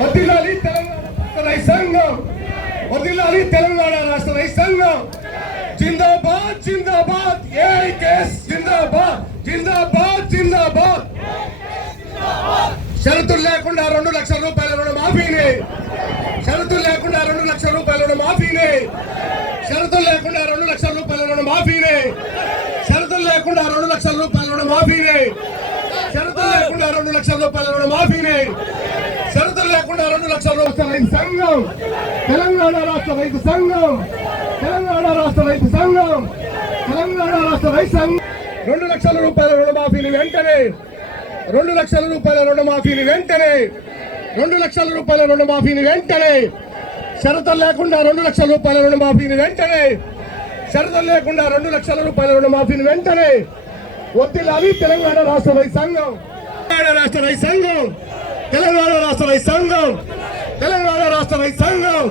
వర్ధిల్లాలి తెలంగాణ రైతు సంఘం, వర్ధిల్లాలి తెలంగాణ రాష్ట్ర రైతు సంఘం. జిందాబాద్ జిందాబాద్ ఏఐకేఎస్ జిందాబాద్ జిందాబాద్ జిందాబాద్. షరతులు లేకుండా 2 లక్షల రూపాయల రుణమాఫీని, షరతులు లేకుండా 2 లక్షల రూపాయల రుణమాఫీని, షరతులు లేకుండా 2 లక్షల రూపాయల రుణమాఫీని, షరతులు లేకుండా 2 లక్షల రూపాయల రుణమాఫీని, షరతులు లేకుండా 2 లక్షల రూపాయల రుణమాఫీని, షరతులు లేకుండా 2 లక్షల రూపాయల రైతు సంఘం, తెలంగాణ రాష్ట్ర రైతు సంఘం, తెలంగాణ రాష్ట్ర రైతు సంఘం, తెలంగాణ రాష్ట్ర రైతు సంఘం. 2 లక్షల రూపాయల రుణమాఫీని వెంటనే, 2 లక్షల రూపాయల రుణమాఫీని వెంటనే, 2 లక్షల రూపాయల రుణమాఫీని వెంటనే, షరతులు లేకుండా 2 లక్షల రూపాయల రుణమాఫీని వెంటనే, షరతులు లేకుండా 2 లక్షల రూపాయల రుణమాఫీని వెంటనే. వర్ధిల్లాలి తెలంగాణ రాష్ట్ర రైతు సంఘం, తెలంగాణ రాష్ట్ర రైతు సంఘం, తెలంగాణ రాష్ట్ర రైతు సంఘం, తెలంగాణ రాష్ట్ర రైతు సంఘం.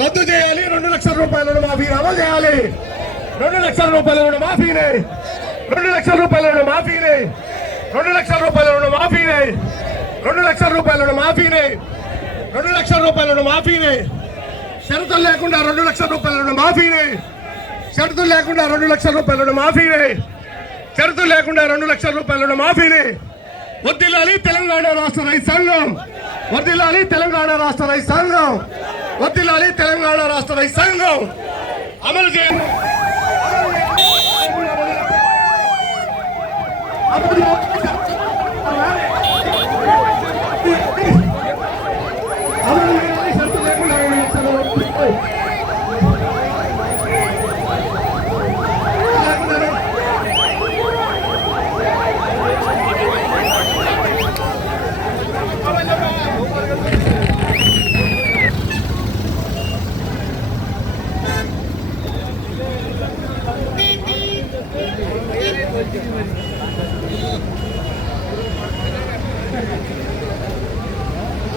రద్దు చేయాలి 2 లక్షల రూపాయల రుణమాఫీని అమలు చేయాలి. 2 లక్షల రూపాయల రుణమాఫీని, 2 లక్షల రూపాయల రుణమాఫీని, 2 లక్షల రూపాయల రుణమాఫీని, 2 లక్షల రూపాయల రుణమాఫీని, 2 లక్షల రూపాయల రుణమాఫీని, షరతులు లేకుండా 2 లక్షల రూపాయల రుణమాఫీని, షరతులు లేకుండా 2 లక్షల రూపాయల రుణమాఫీని, షరతులు లేకుండా 2 లక్షల రూపాయల రుణమాఫీని. వర్ధిల్లాలి తెలంగాణ రాష్ట్ర రైతు సంఘం, వర్ధిల్లాలి తెలంగాణ రాష్ట్ర రైతు సంఘం, వర్ధిల్లాలి తెలంగాణ రాష్ట్ర రైతు సంఘం. అమలు చేయండి. Thank you.